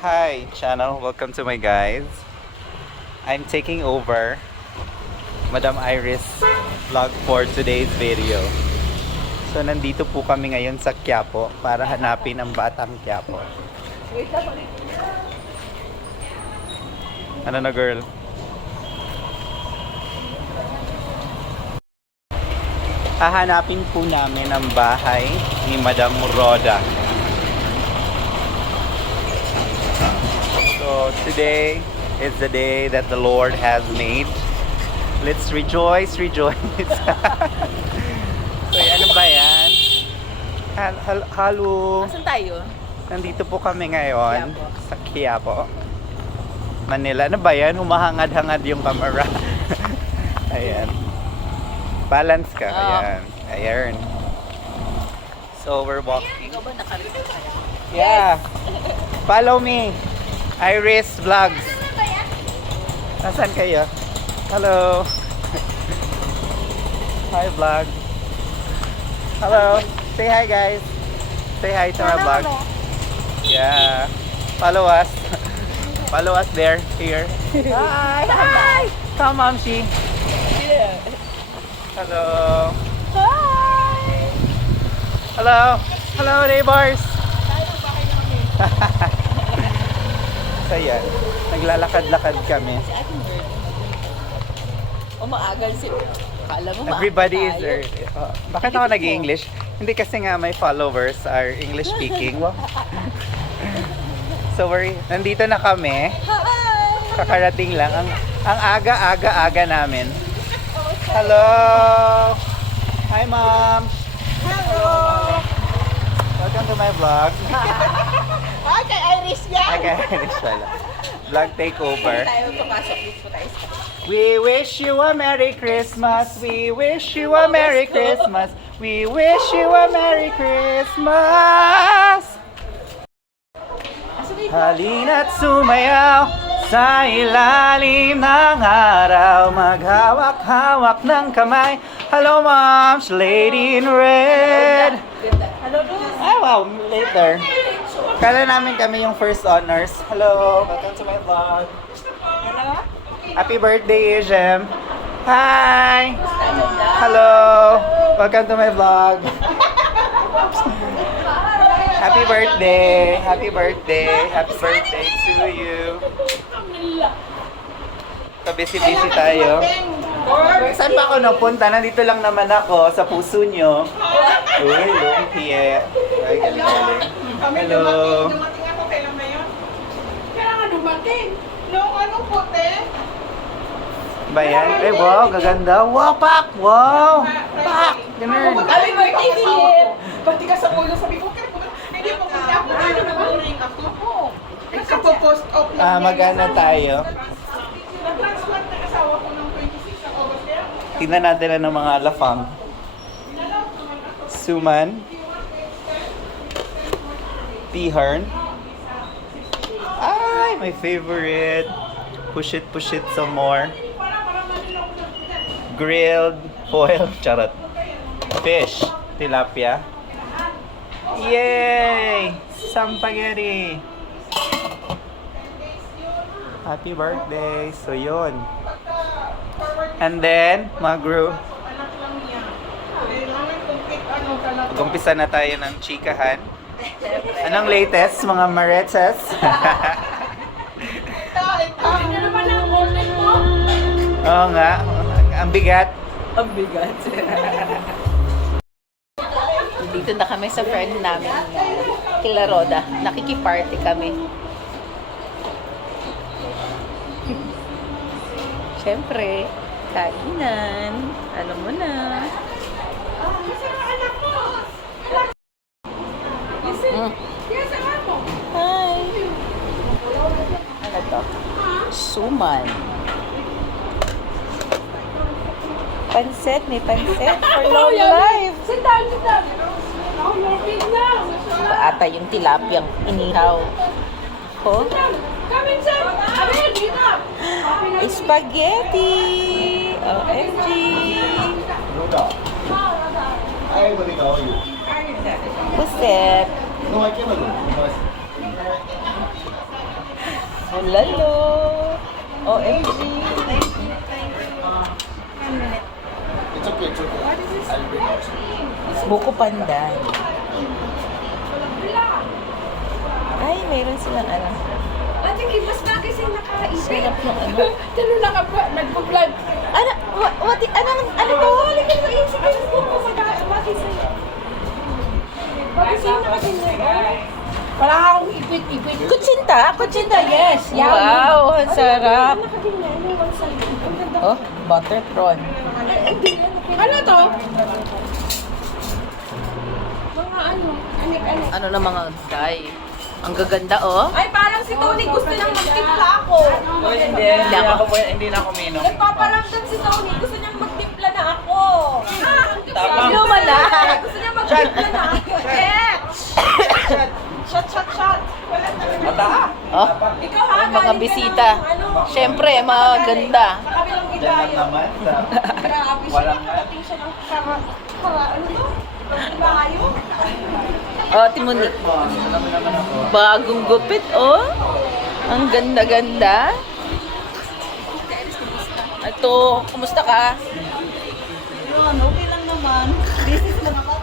Hi channel, welcome to my guys. I'm taking over Madam Iris vlog for today's video. So nandito po kami ngayon sa Quiapo para hanapin ang batang Quiapo. Ano na girl? Hahanapin po namin ang bahay ni Madam Roda. So today is the day that the Lord has made. Let's rejoice, rejoice. So ano ba yan? Halo. Asan tayo? Nandito po kami ngayon Quiapo. sa Quiapo, Manila. Ano ba yan? Humahangad-hangad yung camera. Ayan. Balance ka. Ayan. Ayan. So we're walking. Ikaw ba nakarito kaya? Yeah. Follow me. Iris Vlogs. Nasaan kayo? Hello. Hi vlog. Hello. Say hi guys. Say hi to our vlog. Yeah. Follow us. Follow us there. Here. Hi. Hi. Come Momshi. Yeah. Hello. Hi! Hello. Hello neighbors. So yan. Naglalakad-lakad kami. Si ating girl. Umaagal si... Kala mo Everybody is tayo. early. Bakit ako nag-English? Hindi kasi nga my followers are English speaking. Wow. So nandito na kami. Hi! Kakarating lang. Ang aga-aga-aga namin. Hello! Hi mom! Hello! Welcome to my vlog. Hi, kay Iris yan! Okay, pala. Vlog takeover. Tayo papasok dito tayo sa... We wish you a Merry Christmas. We wish you a Merry Christmas. We wish you a Merry Christmas. Halina't sumayaw sa ilalim ng araw. Maghawak-hawak ng kamay. Hello moms, lady in red. Hello, Luz! Ah wow, later. Kala namin kami yung first honors. Hello, welcome to my vlog. Hello? Happy birthday, Jem. Hi! Hello! Welcome to my vlog. Happy birthday! Happy birthday! Happy birthday to you! So busy-busy tayo. Saan pa ako napunta? Nandito lang naman ako sa puso nyo. Uy, lumpia. Ay, galing-galing. Hello! Dumating ako, kailan na yun? Kaya nga dumating. Noong anong puti? Ba yan? Ay, wow, gaganda. Wow, pak! Wow! Pak! Ganun. Happy birthday, Philip! Pati ka sa ulo, sabi ko, kaya pumunta. Hindi pumunta ako. Ano naman? Ako. Nagka-post off lang. Mag-ano tayo? Nag-transplant na asawa ko ng 26 ng August. Kaya Tingnan natin na ng mga alafang. inalaw naman ako. Suman. T-Hern. Ay, my favorite. Push it some more. Grilled foil, charot. Fish, tilapia. Yay! Spaghetti. Happy birthday. So yun. And then, magro. Anak lang niya. Kailangan kung ano talaga. Mag-umpisa na tayo ng chikahan. Anong latest, mga maretes? Ano naman ang order mo? Oo nga, ang bigat. Ang bigat. Dito na kami sa friend namin, kila Roda. Nakikiparty kami. Siyempre, kainan. Alam mo na. Mm. Hi! Ano to? Suman. Pansit, may pansit for long life. Sit down, sit down. Oh, you're big now. Ata yung tilapiyang inihaw. Oh, Come inside. Abel, dito. spaghetti! OMG! Puset! Lalo. OMG. It's okay, it's okay. I'll bring it. Buko pandan. Ay, meron silang ano. Ate Kim, mas bagay sa'yo nakaisip. Sarap ng ano. Talo lang ka ba? Nagpa-vlog. Ano? Ano to? Balik ka sa isip. Bagay sa'yo. Bagay sa'yo nakaganyan. Wala akong ipit-ipit. Kutsinta? Kutsinta, yes. Wow, ang sarap. Nakaganyan. Ano yung sa'yo? Ang ganda. Oh, butter prawn. Ano to? Mga ano, anik-anik. Ano na mga guy? Ang gaganda, oh. Ay, parang si Tony gusto niyang magtimpla ako. Hindi na ako minom. Nagpaparamdam si Tony. Gusto niyang magtimpla na ako. Inuman na. Gusto niyang magtimpla na ako. Shot, shot, shot. Oh, Ikaw ha, mga galing ka bisita. ng, ano, Siyempre, maganda. sa kabilang Yan lang gidayo. naman. Grabe siya. Walang Nakarating siya ng ano to? Gidayo. Oh, Timonik. Bagong gupit, oh. Ang ganda-ganda. Ito, kumusta ka? Okay lang naman. Business lang ako.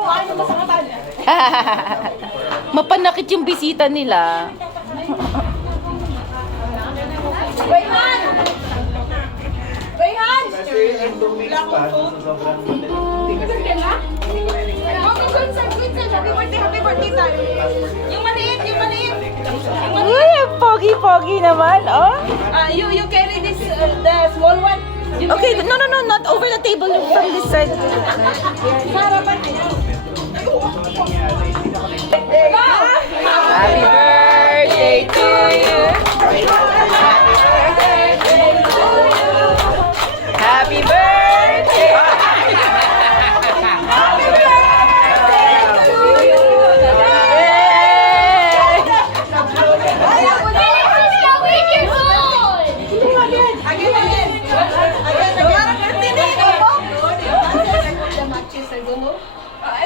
Ano ba sa katanya? Mapanakit yung bisita nila. Rayhan! Rayhan! Happy birthday tayo. Yung maliit, yung maliit. Yung maliit. Uy, pogi-pogi naman, oh. You carry this, the small one. Okay, no, not over the table, from this side. Happy birthday to you. Happy birthday.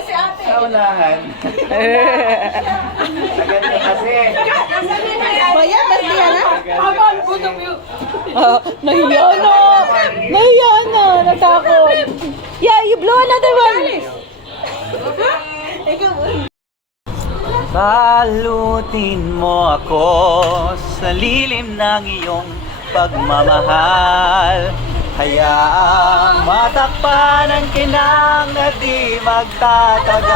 Si ate. Sa unahan. Naganda kasi. Bayan, birthday na? Habang, good of you. Nahiya na. Nahiya na. Natakot. Yeah, you blow another one. Balutin mo ako sa lilim ng iyong pagmamahal. Hayaang matakpan ang kinang na di magtatagal.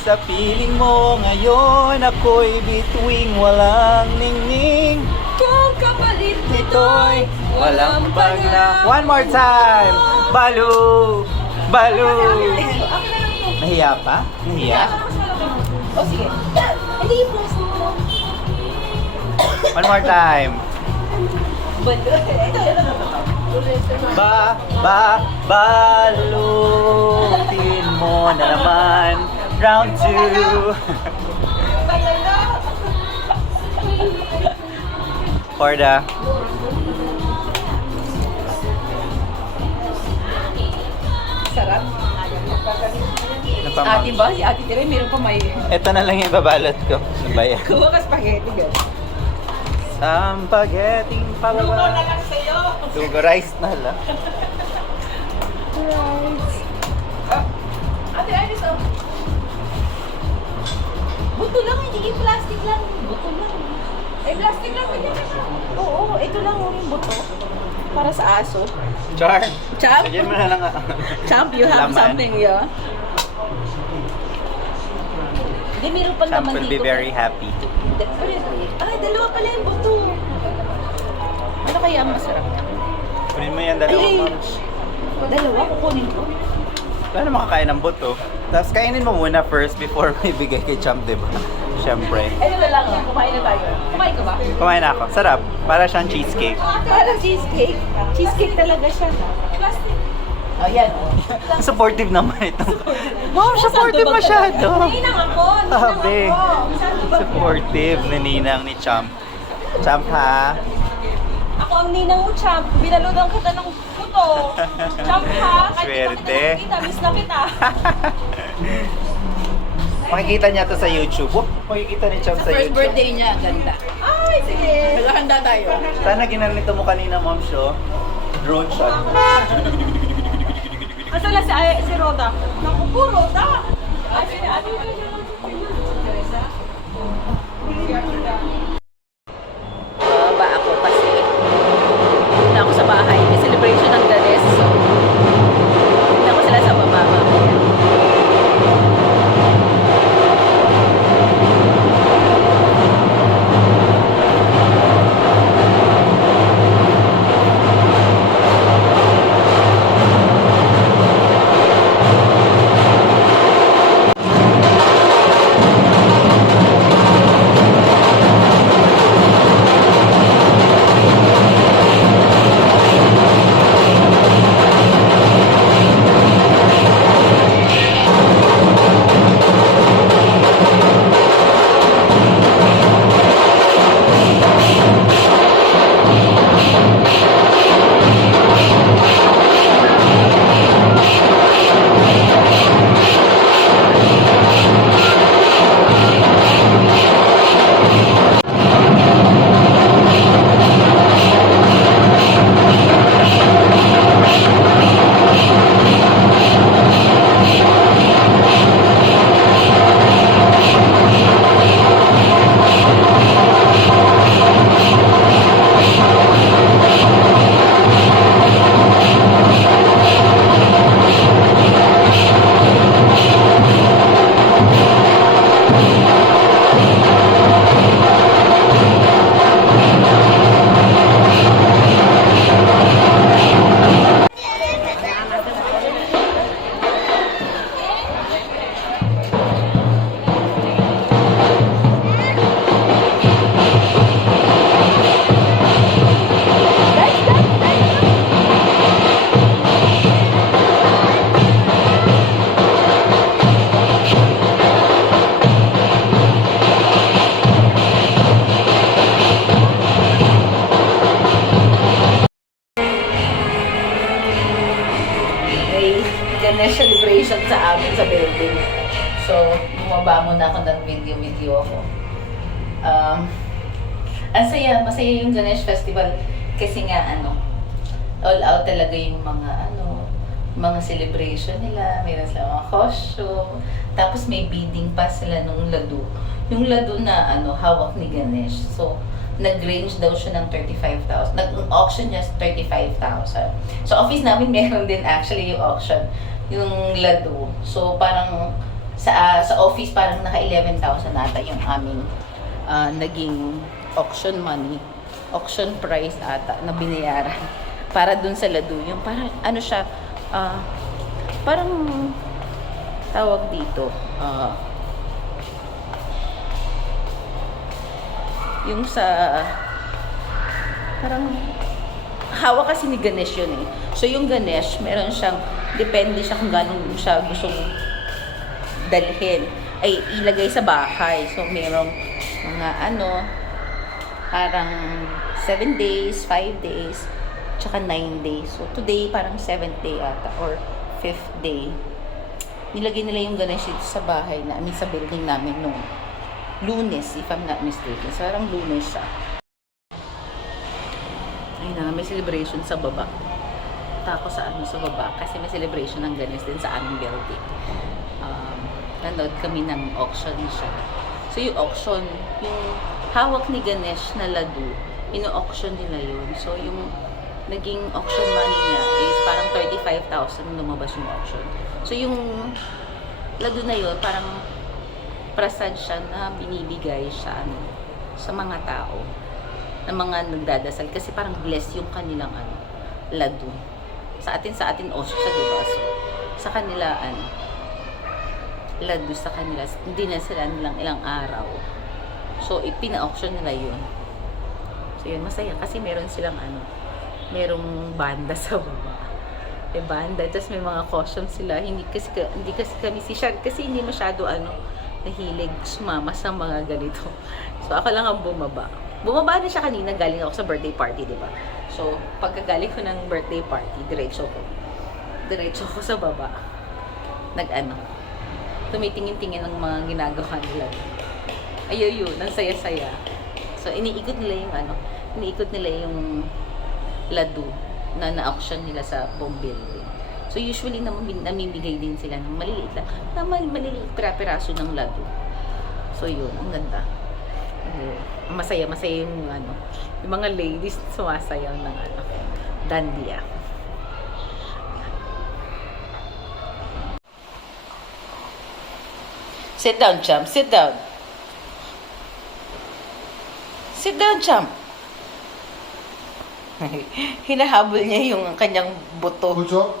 Sa piling mo ngayon ako'y bituing walang ningning. Kung kapalit Ito'y walang pagla... One more time! Balu! Balu! Nahiya pa? Nahiya? O sige. Hindi yung puso mo. One more time. Balutin mo na naman. Round 2. Corda. Sarap. Napamang. Ate ba? Si Ate Tere, meron pa may... Ito na lang yung babalot ko. Ano ba yan? Kuha ka spaghetti, girl. Spaghetti pababa. Sugar rice na lang. Ate Iris, oh. Buto lang, hindi yung plastic lang. Buto lang. Eh, plastic lang. Pwede ka na. Oo, ito lang yung buto. Para sa aso. Char. Champ? Lagyan mo na lang. Champ, you have Laman. something, yeah? Hindi, meron pa Champ naman will dito. be very happy. Ay, dalawa pala yung buto. Ano kaya ang masarap niya? Kunin mo yan, dalawa Ay. moms. Dalawa, kukunin ko. Paano makakain ng buto? Tapos kainin mo muna first before may bigay kay Champ, diba? Siyempre. Ayun na lang, kumain na tayo. Kumain ka ba? Kumain na ako. Sarap. Para siyang cheesecake. Parang cheesecake. Cheesecake talaga siya. Plastic. Ayan. Supportive naman ito. Wow, supportive masyado. Ninang ako. Sabi. Supportive na ninang ni Champ. Champ ha? Ako ang ninang mo, Champ. Binaludan kita ng puto. Champ ha. Kahit Swerte. kita, miss na kita. Makikita niya to sa YouTube. Whoop, makikita ni Cham sa First YouTube. birthday niya, ganda. Ay, sige. Naghahanda tayo. Sana ginanito mo kanina, ma'am, show. Drone shot. Asala si Roda. Naku po, Roda. Ay, ano Baba ako kasi na ako sa bahay. May celebration ng Ganes. So, hindi ako sila sa baba. Mamaya. May Ganesh celebration sa amin sa building. So, bumaba muna ako ng video ako. Ang saya, masaya yung Ganesh Festival kasi nga all out talaga yung mga celebration nila, mayroon sila mga costume, tapos may bidding pa sila nung ladu. Yung ladu na hawak ni Ganesh. So, nag-range daw siya ng 35,000. Nag-auction niya 35,000. So, office namin meron din actually yung auction, yung ladu. So, parang sa office parang naka 11,000 ata yung aming naging auction money. Auction price ata na binayaran para dun sa ladu. Yung parang siya, parang tawag dito, yung sa parang hawak kasi ni Ganesh yun eh. So yung Ganesh, meron siyang, depende siya kung gano'n siya gustong dalhin, ay ilagay sa bahay. So merong mga parang 7 days, 5 days, tsaka 9 days. So today parang 7th day ata or 5th day. Nilagay nila yung Ganesh dito sa bahay namin, sa building namin nung Lunes, if I'm not mistaken. So, parang Lunes siya. Ayun na, may celebration sa baba. Punta ako sa baba kasi may celebration ng Ganesh din sa aming building. Nanood kami ng auction siya. So, yung auction, yung hawak ni Ganesh na ladu, ino-auction nila yun. So, yung naging auction money niya is parang 35,000 lumabas yung auction. So, yung ladu na yun, parang prasad siya na binibigay siya sa mga tao, na mga nagdadasal kasi parang bless yung kanilang ladu. Sa atin also siya, diba? So, sa kanila ladu sa kanila, hindi na sila nilang ilang araw. So, ipina-auction nila yun. So, yun, masaya kasi meron silang merong banda sa baba. May banda, tapos may mga costume sila. Hindi kasi kami si Shad kasi hindi masyado nahilig sumama sa mga ganito. So, ako lang ang bumaba. Bumaba na siya kanina, galing ako sa birthday party, di ba? So, pagkagaling ko ng birthday party, diretso ko sa baba. tumitingin-tingin ng mga ginagawa nila. Ayun yun, ang saya-saya. So, iniikot nila yung ladu na na-auction nila sa buong building. So, usually naman namimigay din sila ng maliliit lang, maliliit pira-piraso ng ladu. So, yun, ang ganda. Masaya yung yung mga ladies sumasayaw ng dandiya. Sit down, champ. Sit down. Sit down, champ. Hinahabol niya yung kanyang buto. Pucho?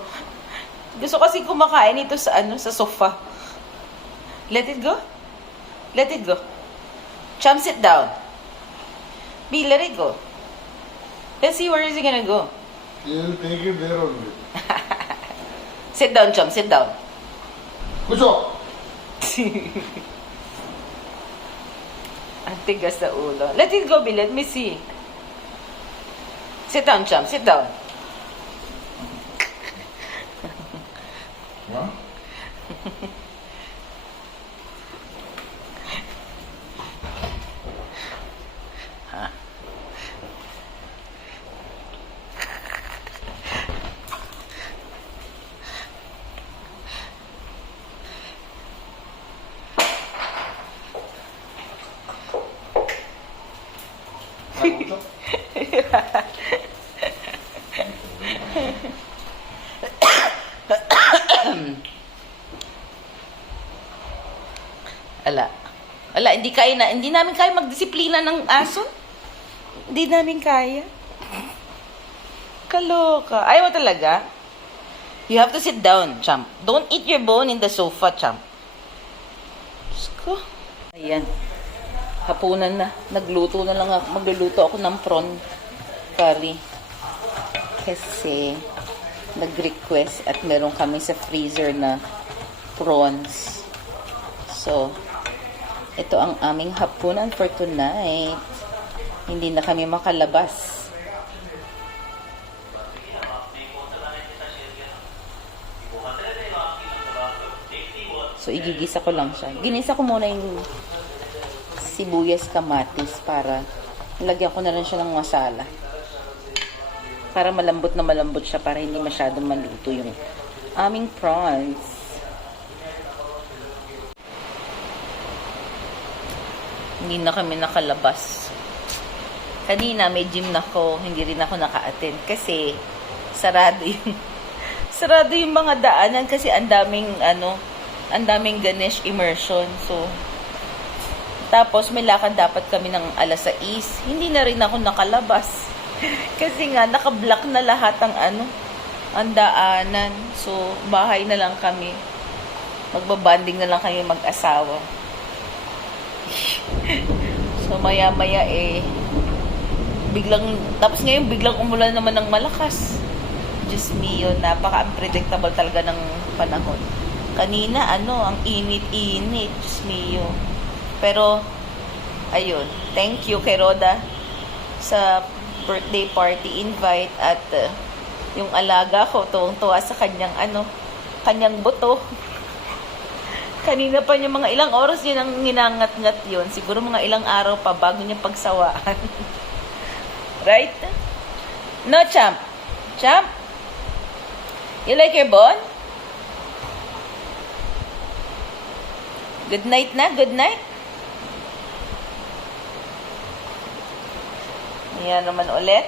Gusto kasi kumakain ito sa sa sofa. Let it go. Let it go. Champ, sit down. B, let it go. Let's see where is he gonna go. He'll take it there only. Sit down, champ. Sit down. Pucho! Ang tigas sa ulo. Let it go, B. Let me see. Sit down, champ. Sit down. Huh? Pucho? Hindi namin kaya magdisiplina ng aso. Hindi namin kaya. Kaloka. Ayaw mo talaga? You have to sit down, champ. Don't eat your bone in the sofa, champ. Diyos ko. Ayan. Hapunan na. Magluluto ako ng prawn curry. Kasi nag-request at meron kami sa freezer na prawns. So, ito ang aming hapunan for tonight. Hindi na kami makalabas. So, igigisa ko lang siya. Ginisa ko muna yung sibuyas kamatis para lagyan ko na rin siya ng masala. Para malambot siya para hindi masyadong maluto yung aming prawns. Hindi na kami nakalabas. Kanina may gym na ako, hindi rin ako naka-attend kasi sarado yung mga daanan kasi ang daming Ganesh immersion. So tapos may lakad dapat kami ng 6:00. Hindi na rin ako nakalabas. Kasi nga naka-block na lahat ang daanan. So bahay na lang kami. Magbabanding na lang kami mag-asawa. So maya-maya tapos ngayon biglang umulan naman ng malakas. Diyos mio, napaka-unpredictable talaga ng panahon. Kanina ang init-init, Diyos mio. Pero ayun, thank you kay Roda sa birthday party invite at yung alaga ko tuwang-tuwa sa kanyang buto. Kanina pa niya mga ilang oras yun ang ginangat-ngat yun. Siguro mga ilang araw pa bago niya pagsawaan. Right? No, champ? Champ? You like your bone? Good night na? Good night? Ayan naman ulit.